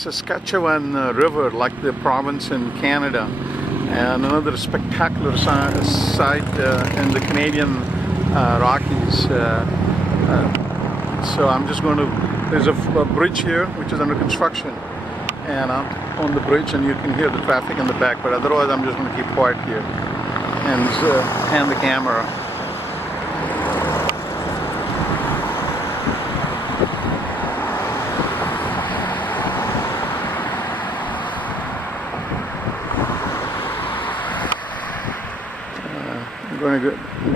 Saskatchewan River, like the province in Canada, and another spectacular site in the Canadian Rockies. So I'm just going to, there's a bridge here which is under construction, and I'm on the bridge and you can hear the traffic in the back, but otherwise I'm just going to keep quiet here and hand the camera. I'm going to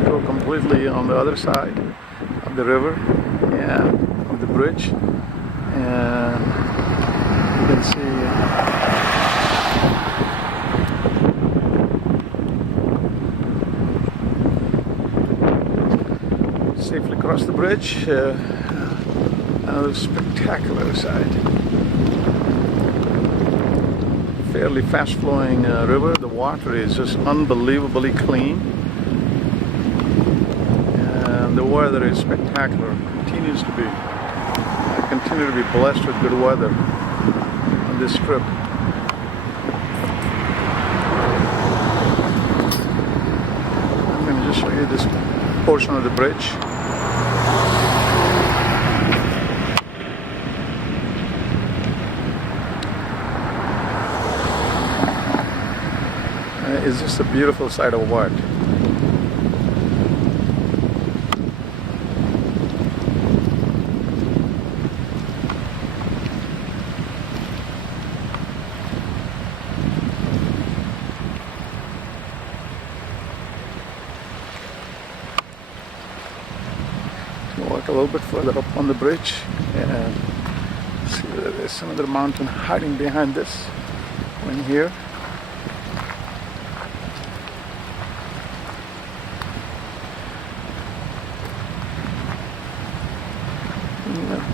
go completely on the other side of the river and of the bridge, and you can see safely across the bridge. Another spectacular site. Fairly fast-flowing river. The water is just unbelievably clean. The weather is spectacular. Continues to be. I continue to be blessed with good weather on this trip. I'm going to just show you this portion of the bridge. It's just a beautiful sight of what? Walk a little bit further up on the bridge and see that there's another mountain hiding behind this one here.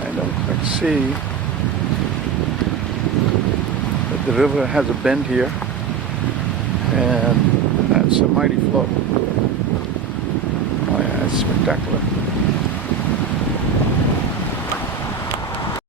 I don't quite see, but the river has a bend here and that's a mighty flow. Oh yeah, it's spectacular.